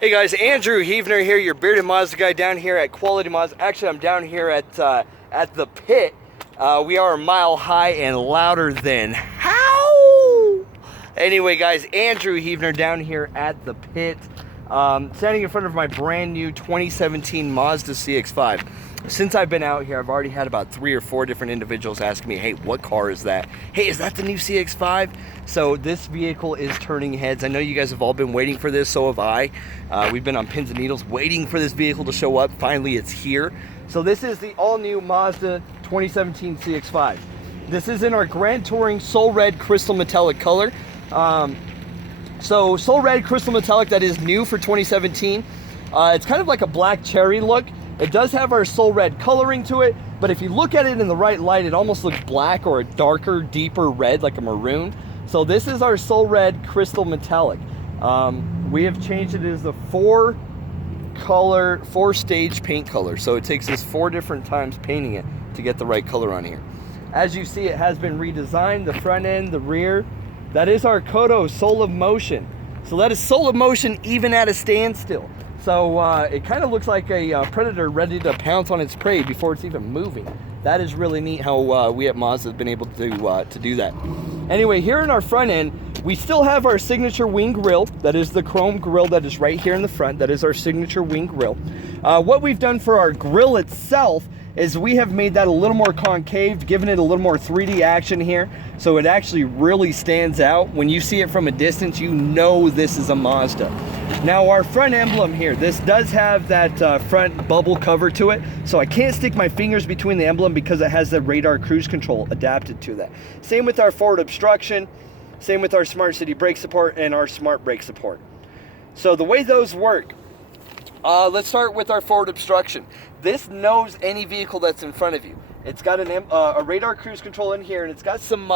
Hey guys, Andrew Heavner here, your bearded Mazda guy down here at Quality Mazda. Actually, I'm down here at the pit. We are a mile high and louder than how? Anyway, guys, Andrew Heavner down here at the pit, standing in front of my brand new 2017 Mazda Cx5. Since I've been out here, I've already had about 3 or 4 different individuals asking me, hey, what car is that? Hey, is that the new Cx5? So this vehicle is turning heads. I know you guys have all been waiting for this, so have I. We've been on pins and needles waiting for this vehicle to show up. Finally, it's here. So this is the all-new Mazda 2017 Cx5. This is in our Grand Touring Soul Red Crystal Metallic color. So Soul Red Crystal Metallic, that is new for 2017. It's kind of like a black cherry look. It does have our Soul Red coloring to it, but if you look at it in the right light, it almost looks black or a darker, deeper red, like a maroon. So this is our Soul Red Crystal Metallic. We have changed it as the 4-stage paint color. So it takes us 4 different times painting it to get the right color on here. As you see, it has been redesigned, the front end, the rear. That is our Kodo Soul of Motion. So that is Soul of Motion even at a standstill. So it kind of looks like a predator ready to pounce on its prey before it's even moving. That is really neat how we at Mazda have been able to do that. Anyway, here in our front end, we still have our signature wing grille. That is the chrome grille that is right here in the front. That is our signature wing grille. What we've done for our grille itself is we have made that a little more concave, given it a little more 3D action here, so it actually really stands out. When you see it from a distance, you know this is a Mazda. Now our front emblem here, this does have that front bubble cover to it, so I can't stick my fingers between the emblem because it has the radar cruise control adapted to that. Same with our forward obstruction, same with our smart city brake support and our smart brake support. So the way those work, let's start with our forward obstruction. This knows any vehicle that's in front of you. It's got a radar cruise control in here, and it's got some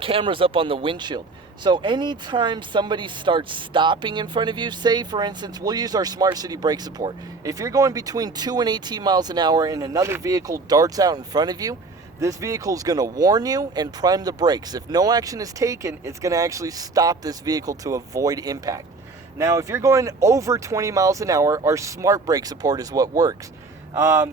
cameras up on the windshield. So anytime somebody starts stopping in front of you, say for instance, we'll use our smart city brake support. If you're going between 2 and 18 miles an hour and another vehicle darts out in front of you, this vehicle is going to warn you and prime the brakes. If no action is taken, it's going to actually stop this vehicle to avoid impact. Now, if you're going over 20 miles an hour, our smart brake support is what works.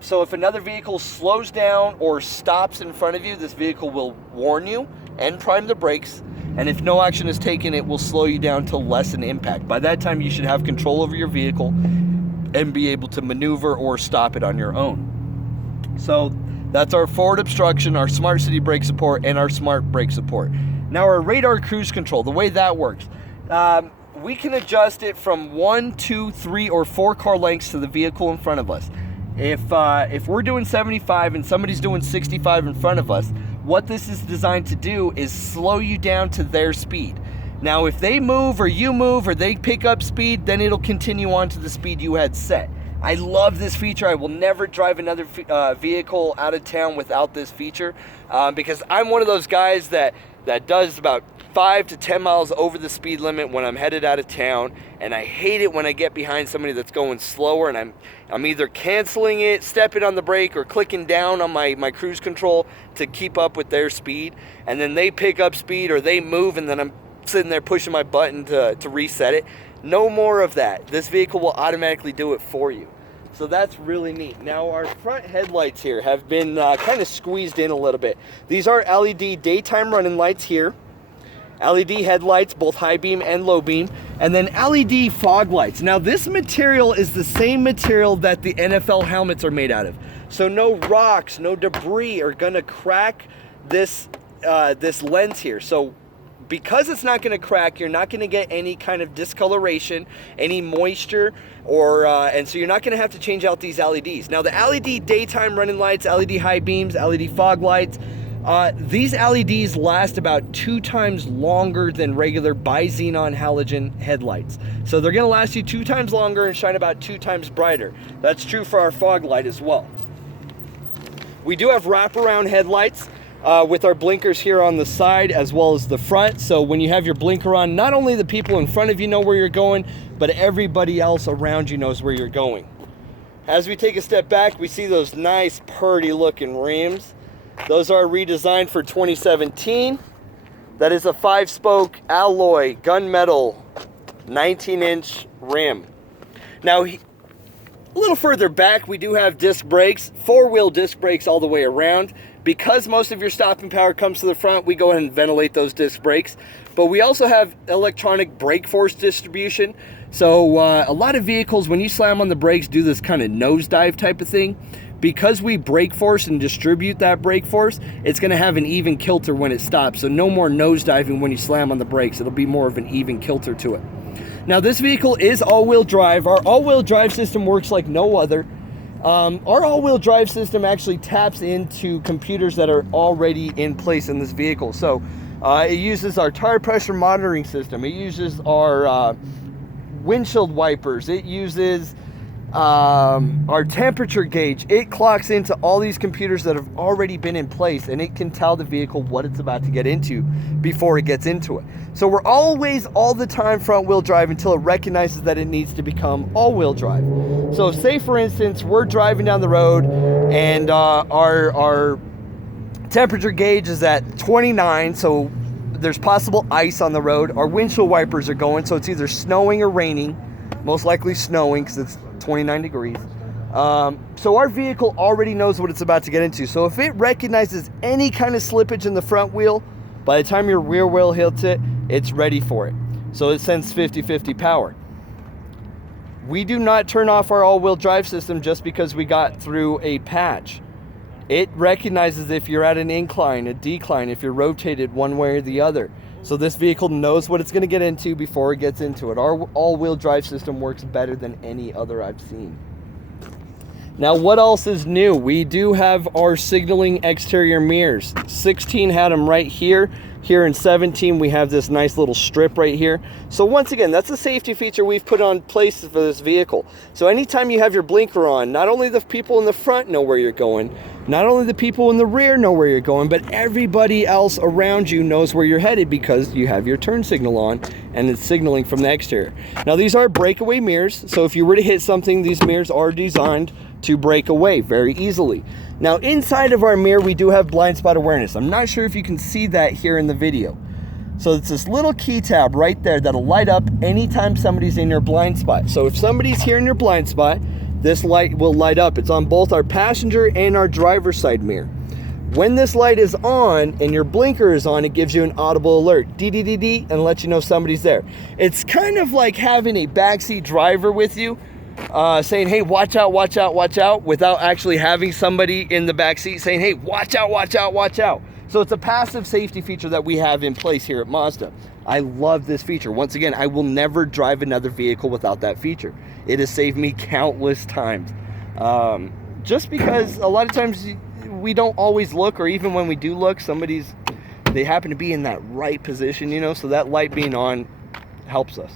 So if another vehicle slows down or stops in front of you, this vehicle will warn you and prime the brakes. And if no action is taken, it will slow you down to lessen impact. By that time, you should have control over your vehicle and be able to maneuver or stop it on your own. So that's our forward obstruction, our smart city brake support, and our smart brake support. Now our radar cruise control, the way that works, we can adjust it from 1, 2, 3, or 4 car lengths to the vehicle in front of us. If we're doing 75 and somebody's doing 65 in front of us, what this is designed to do is slow you down to their speed. Now, if they move or you move or they pick up speed, then it'll continue on to the speed you had set. I love this feature. I will never drive another vehicle out of town without this feature because I'm one of those guys that does about 5 to 10 miles over the speed limit when I'm headed out of town, and I hate it when I get behind somebody that's going slower and I'm either canceling it, stepping on the brake, or clicking down on my cruise control to keep up with their speed, and then they pick up speed or they move and then I'm sitting there pushing my button to reset it. No more of that. This vehicle will automatically do it for you. So that's really neat. Now our front headlights here have been kind of squeezed in a little bit. These are LED daytime running lights here. LED headlights, both high beam and low beam, and then LED fog lights. Now this material is the same material that the NFL helmets are made out of. So no rocks, no debris are gonna crack this lens here. So because it's not going to crack, you're not going to get any kind of discoloration, any moisture, and so you're not going to have to change out these LEDs. Now the LED daytime running lights, LED high beams, LED fog lights, these LEDs last about 2 times longer than regular bi-xenon halogen headlights. So they're going to last you 2 times longer and shine about 2 times brighter. That's true for our fog light as well. We do have wraparound headlights. With our blinkers here on the side as well as the front. So when you have your blinker on, not only the people in front of you know where you're going, but everybody else around you knows where you're going. As we take a step back, we see those nice, pretty looking rims. Those are redesigned for 2017. That is a 5-spoke alloy gunmetal 19-inch rim. Now, a little further back, we do have disc brakes, 4-wheel disc brakes all the way around. Because most of your stopping power comes to the front, we go ahead and ventilate those disc brakes. But we also have electronic brake force distribution. So a lot of vehicles, when you slam on the brakes, do this kind of nosedive type of thing. Because we brake force and distribute that brake force, it's going to have an even kilter when it stops. So no more nosediving when you slam on the brakes. It'll be more of an even kilter to it. Now, this vehicle is all-wheel drive. Our all-wheel drive system works like no other. Our all-wheel drive system actually taps into computers that are already in place in this vehicle. So it uses our tire pressure monitoring system. It uses our windshield wipers. It uses our temperature gauge. It clocks into all these computers that have already been in place, and it can tell the vehicle what it's about to get into before it gets into it. So we're always, all the time, front-wheel drive until it recognizes that it needs to become all-wheel drive. So say, for instance, we're driving down the road and our temperature gauge is at 29, so there's possible ice on the road. Our windshield wipers are going, so it's either snowing or raining, most likely snowing because it's 29 degrees. So our vehicle already knows what it's about to get into. So if it recognizes any kind of slippage in the front wheel, by the time your rear wheel hits it, it's ready for it. So it sends 50-50 power. We do not turn off our all-wheel drive system just because we got through a patch. It recognizes if you're at an incline, a decline, if you're rotated one way or the other. So this vehicle knows what it's going to get into before it gets into it. Our all-wheel drive system works better than any other I've seen. Now, what else is new? We do have our signaling exterior mirrors. 16 had them right here. Here in 17, we have this nice little strip right here. So once again, that's a safety feature we've put on place for this vehicle. So anytime you have your blinker on, not only the people in the front know where you're going, not only the people in the rear know where you're going, but everybody else around you knows where you're headed because you have your turn signal on and it's signaling from the exterior. Now, these are breakaway mirrors, so if you were to hit something, these mirrors are designed to break away very easily. Now, inside of our mirror, we do have blind spot awareness. I'm not sure if you can see that here in the video. So it's this little key tab right there that'll light up anytime somebody's in your blind spot. So if somebody's here in your blind spot, this light will light up. It's on both our passenger and our driver's side mirror. When this light is on and your blinker is on, it gives you an audible alert, dee-dee-dee-dee, and lets you know somebody's there. It's kind of like having a backseat driver with you, saying, hey, watch out, watch out, watch out, without actually having somebody in the back seat saying, hey, watch out, watch out, watch out. So it's a passive safety feature that we have in place here at Mazda. I love this feature. Once again, I will never drive another vehicle without that feature. It has saved me countless times. Just because a lot of times we don't always look, or even when we do look, they happen to be in that right position, you know, so that light being on helps us.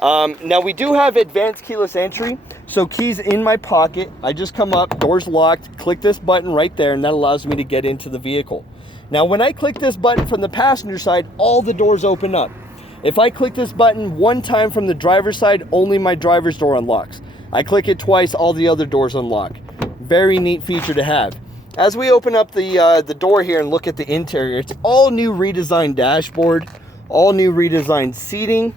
Now, we do have advanced keyless entry, so keys in my pocket. I just come up, door's locked, click this button right there, and that allows me to get into the vehicle. Now, when I click this button from the passenger side, all the doors open up. If I click this button one time from the driver's side, only my driver's door unlocks. I click it twice, all the other doors unlock. Very neat feature to have. As we open up the door here and look at the interior, it's all new redesigned dashboard, all new redesigned seating.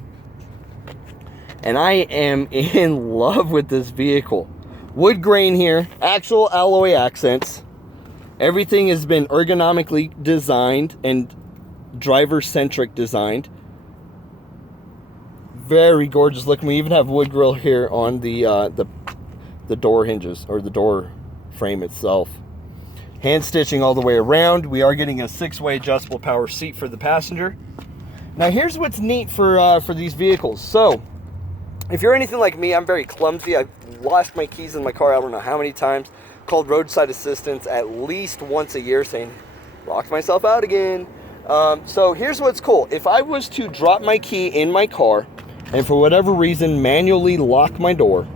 And I am in love with this vehicle. Wood grain here, actual alloy accents. Everything has been ergonomically designed and driver-centric designed. Very gorgeous looking. We even have wood grill here on the door hinges, or the door frame itself. Hand stitching all the way around. We are getting a 6-way adjustable power seat for the passenger. Now, here's what's neat for these vehicles. So, if you're anything like me, I'm very clumsy. I've lost my keys in my car I don't know how many times. Called roadside assistance at least once a year saying, locked myself out again. So here's what's cool. If I was to drop my key in my car and for whatever reason manually lock my door.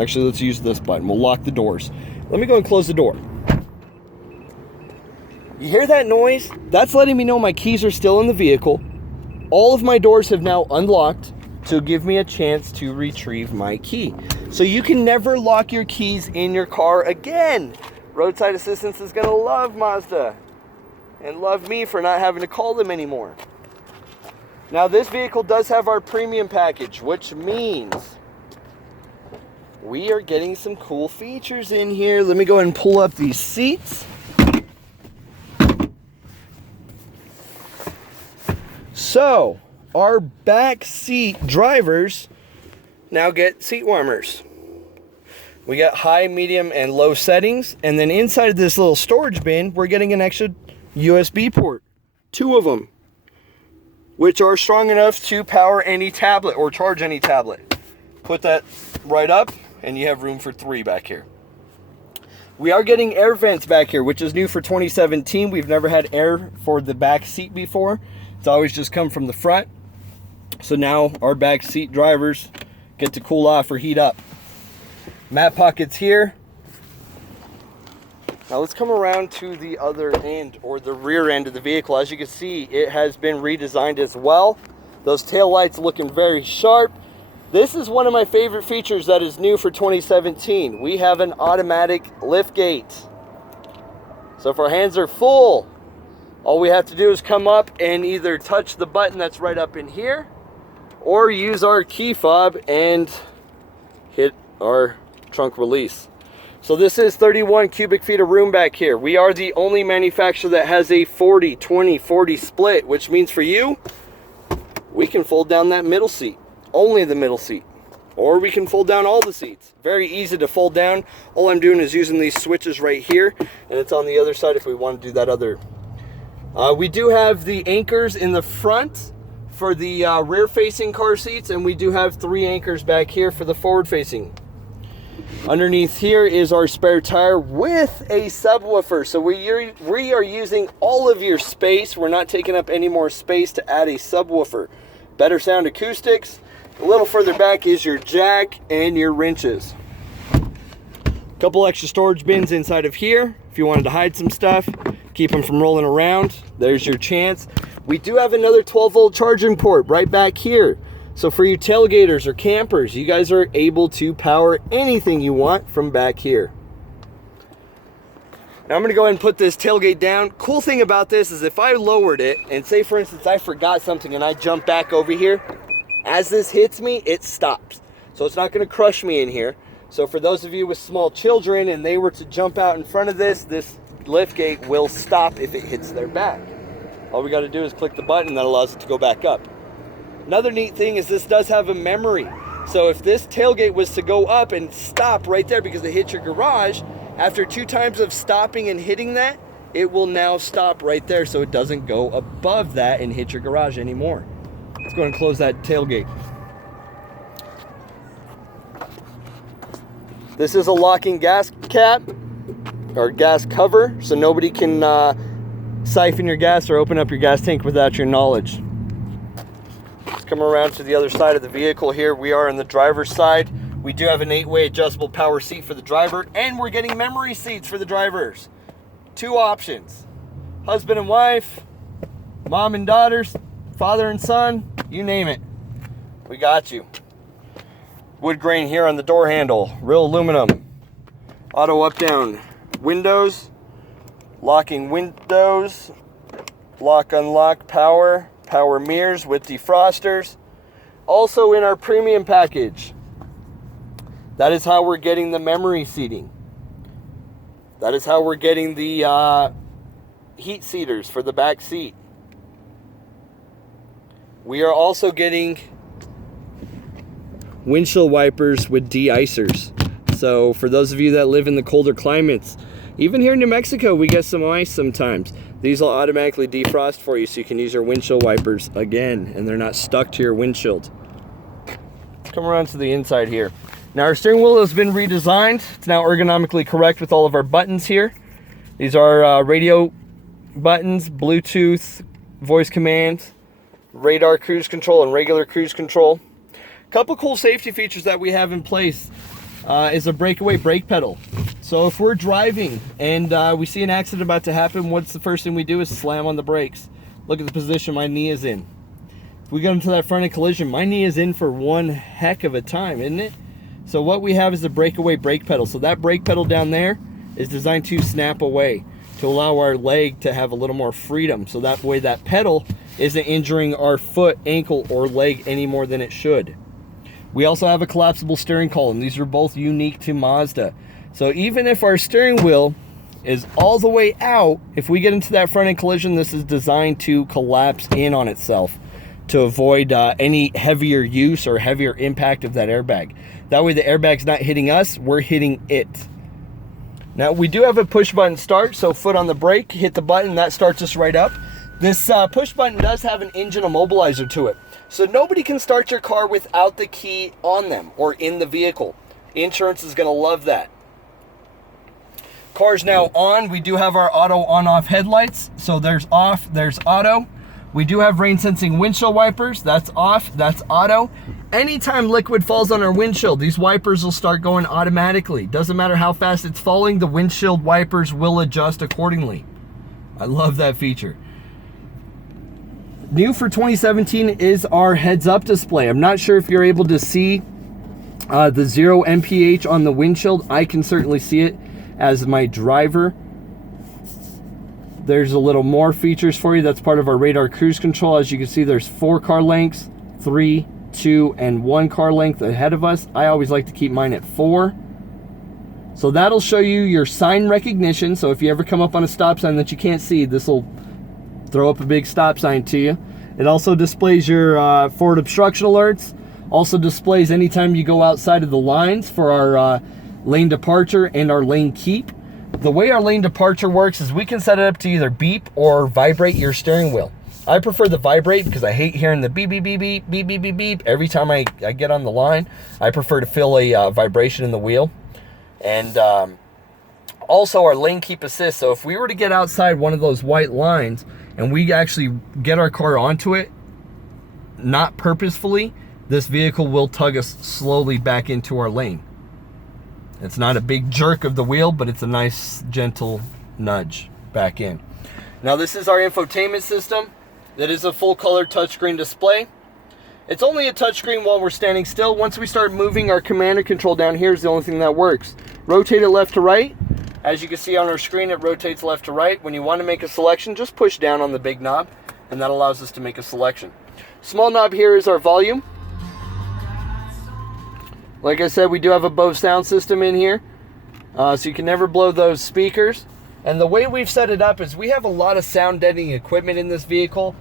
Actually, let's use this button. We'll lock the doors. Let me go and close the door. You hear that noise? That's letting me know my keys are still in the vehicle. All of my doors have now unlocked to give me a chance to retrieve my key. So you can never lock your keys in your car again. Roadside assistance is gonna love Mazda and love me for not having to call them anymore. Now, this vehicle does have our premium package, which means we are getting some cool features in here. Let me go ahead and pull up these seats. So, our back seat drivers now get seat warmers. We got high, medium, and low settings. And then inside of this little storage bin, we're getting an extra USB port. 2 of them, which are strong enough to power any tablet or charge any tablet. Put that right up, and you have room for 3 back here. We are getting air vents back here, which is new for 2017. We've never had air for the back seat before. It's always just come from the front. So now our back seat drivers get to cool off or heat up. Mat pockets here. Now let's come around to the other end, or the rear end of the vehicle. As you can see, it has been redesigned as well. Those tail lights looking very sharp. This is one of my favorite features that is new for 2017. We have an automatic lift gate. So if our hands are full, all we have to do is come up and either touch the button that's right up in here, or use our key fob and hit our trunk release. So this is 31 cubic feet of room back here. We are the only manufacturer that has a 40-20-40 split, which means for you, we can fold down that middle seat, only the middle seat, or we can fold down all the seats. Very easy to fold down. All I'm doing is using these switches right here, and it's on the other side if we want to do that other. We do have the anchors in the front for the rear facing car seats, and we do have 3 anchors back here for the forward facing. Underneath here is our spare tire with a subwoofer. So we are using all of your space. We're not taking up any more space to add a subwoofer. Better sound acoustics. A little further back is your jack and your wrenches. A couple extra storage bins inside of here. If you wanted to hide some stuff, keep them from rolling around, there's your chance. We do have another 12-volt charging port right back here. So for you tailgaters or campers, you guys are able to power anything you want from back here. Now I'm going to go ahead and put this tailgate down. Cool thing about this is if I lowered it, and say for instance I forgot something and I jump back over here, as this hits me, it stops. So it's not going to crush me in here. So for those of you with small children and they were to jump out in front of this lift gate will stop if it hits their back. All we got to do is click the button that allows it to go back up. Another neat thing is this does have a memory. So if this tailgate was to go up and stop right there because it hit your garage, after 2 times of stopping and hitting that, it will now stop right there so it doesn't go above that and hit your garage anymore. Let's go and close that tailgate. This is a locking gas cap or gas cover, so nobody can siphon your gas or open up your gas tank without your knowledge. Let's come around to the other side of the vehicle here. We are on the driver's side. We do have an 8-way adjustable power seat for the driver, and we're getting memory seats for the drivers. 2 options. Husband and wife, mom and daughters, father and son, you name it. We got you. Wood grain here on the door handle, real aluminum. Auto up-down windows, locking windows, lock unlock power mirrors with defrosters. Also in our premium package, that is how we're getting the memory seating. That is how we're getting the heat seaters for the back seat. We are also getting windshield wipers with de-icers. So for those of you that live in the colder climates, even here in New Mexico, we get some ice sometimes. These will automatically defrost for you so you can use your windshield wipers again and they're not stuck to your windshield. Let's come around to the inside here. Now our steering wheel has been redesigned. It's now ergonomically correct with all of our buttons here. These are radio buttons, Bluetooth, voice command, radar cruise control, and regular cruise control. A couple cool safety features that we have in place is a breakaway brake pedal. So if we're driving and we see an accident about to happen, what's the first thing we do is slam on the brakes. Look at the position my knee is in. If we get into that front end collision, my knee is in for one heck of a time, isn't it? So what we have is a breakaway brake pedal. So that brake pedal down there is designed to snap away to allow our leg to have a little more freedom. So that way that pedal isn't injuring our foot, ankle, or leg any more than it should. We also have a collapsible steering column. These are both unique to Mazda. So even if our steering wheel is all the way out, if we get into that front end collision, this is designed to collapse in on itself to avoid any heavier use or heavier impact of that airbag. That way the airbag's not hitting us, we're hitting it. Now we do have a push button start, so foot on the brake, hit the button, that starts us right up. This push button does have an engine immobilizer to it, so nobody can start your car without the key on them or in the vehicle. Insurance is going to love that. Car's now on. We do have our auto on-off headlights, so there's off, there's auto. We do have rain sensing windshield wipers. That's off, that's auto. Anytime liquid falls on our windshield, these wipers will start going automatically. Doesn't matter how fast it's falling, the windshield wipers will adjust accordingly. I love that feature. New for 2017 is our heads-up display. I'm not sure if you're able to see the 0 mph on the windshield. I can certainly see it as my driver. There's a little more features for you. That's part of our radar cruise control. As you can see, there's 4 car lengths, 3, 2, and 1 car length ahead of us. I always like to keep mine at 4. So that'll show you your sign recognition. So if you ever come up on a stop sign that you can't see, this will throw up a big stop sign to you. It also displays your forward obstruction alerts. Also displays anytime you go outside of the lines for our lane departure and our lane keep. The way our lane departure works is we can set it up to either beep or vibrate your steering wheel. I prefer the vibrate because I hate hearing the beep, beep, beep, beep, beep, beep, beep, beep every time I get on the line. I prefer to feel a vibration in the wheel. And also our lane keep assist. So if we were to get outside one of those white lines and we actually get our car onto it, not purposefully, this vehicle will tug us slowly back into our lane. It's not a big jerk of the wheel, but it's a nice, gentle nudge back in. Now this is our infotainment system. That is a full-color touchscreen display. It's only a touchscreen while we're standing still. Once we start moving, our commander control down here is the only thing that works. Rotate it left to right. As you can see on our screen, it rotates left to right. When you want to make a selection, just push down on the big knob, and that allows us to make a selection. Small knob here is our volume. Like I said, we do have a Bose sound system in here, so you can never blow those speakers. And the way we've set it up is we have a lot of sound deadening equipment in this vehicle.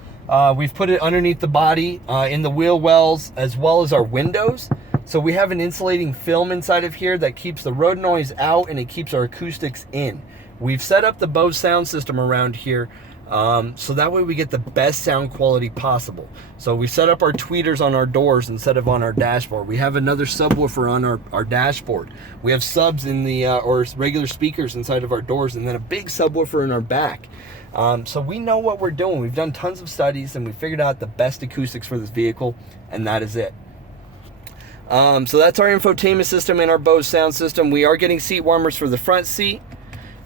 We've put it underneath the body, in the wheel wells, as well as our windows. So we have an insulating film inside of here that keeps the road noise out and it keeps our acoustics in. We've set up the Bose sound system around here, so that way we get the best sound quality possible. So we set up our tweeters on our doors instead of on our dashboard. We have another subwoofer on our dashboard. We have subs in the or regular speakers inside of our doors, and then a big subwoofer in our back. So we know what we're doing. We've done tons of studies and we figured out the best acoustics for this vehicle, and that is it. So that's our infotainment system and our Bose sound system. We are getting seat warmers for the front seat.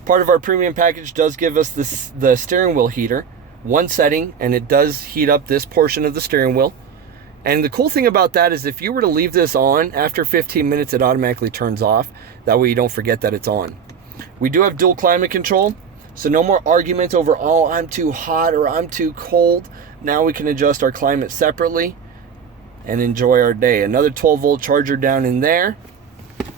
Part of our premium package does give us the steering wheel heater, one setting, and it does heat up this portion of the steering wheel. And the cool thing about that is if you were to leave this on, after 15 minutes it automatically turns off. That way you don't forget that it's on. We do have dual climate control, so no more arguments over, oh, I'm too hot or I'm too cold. Now we can adjust our climate separately and enjoy our day. Another 12-volt charger down in there.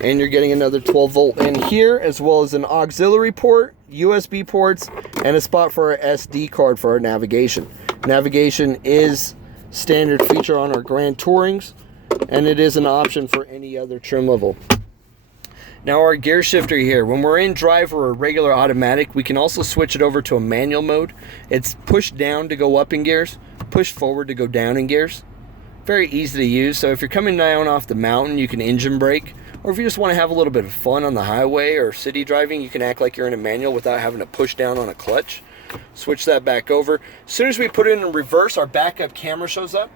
And you're getting another 12-volt in here, as well as an auxiliary port, USB ports, and a spot for our SD card for our navigation. Navigation is standard feature on our Grand Tourings, and it is an option for any other trim level. Now our gear shifter here, when we're in drive or a regular automatic, we can also switch it over to a manual mode. It's push down to go up in gears, push forward to go down in gears. Very easy to use. So if you're coming down off the mountain, you can engine brake. Or if you just want to have a little bit of fun on the highway or city driving, you can act like you're in a manual without having to push down on a clutch. Switch that back over. As soon as we put it in reverse, our backup camera shows up.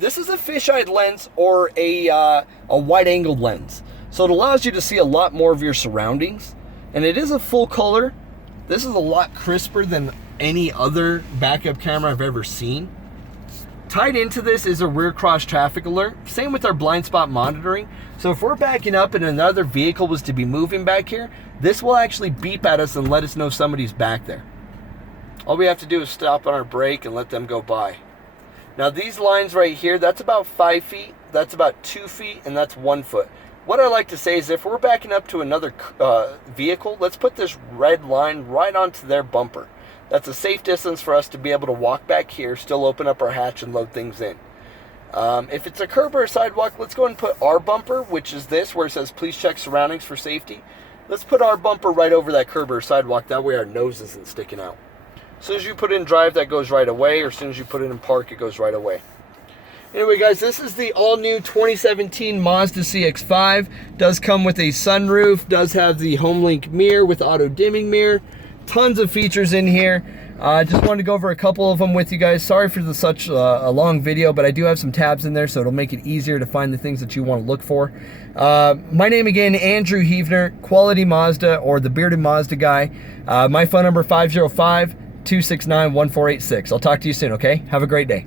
This is a fisheye lens or a wide-angled lens. So it allows you to see a lot more of your surroundings. And it is a full color. This is a lot crisper than any other backup camera I've ever seen. Tied into this is a rear cross traffic alert. Same with our blind spot monitoring. So if we're backing up and another vehicle was to be moving back here, this will actually beep at us and let us know somebody's back there. All we have to do is stop on our brake and let them go by. Now these lines right here, that's about 5 feet. that's about 2 feet, and that's 1 foot. What I like to say is if we're backing up to another vehicle, let's put this red line right onto their bumper. That's a safe distance for us to be able to walk back here, still open up our hatch and load things in. If it's a curb or a sidewalk, let's go ahead and put our bumper, which is this, where it says please check surroundings for safety. Let's put our bumper right over that curb or sidewalk. That way our nose isn't sticking out. As soon as you put it in drive, that goes right away, or as soon as you put it in park, it goes right away. Anyway, guys, this is the all-new 2017 Mazda Cx5. Does come with a sunroof, does have the HomeLink mirror with auto-dimming mirror. Tons of features in here. I just wanted to go over a couple of them with you guys. Sorry for such a long video, but I do have some tabs in there, so it'll make it easier to find the things that you want to look for. My name again, Andrew Heavner, Quality Mazda, or the Bearded Mazda Guy. My phone number 505-269-1486. I'll talk to you soon, okay? Have a great day.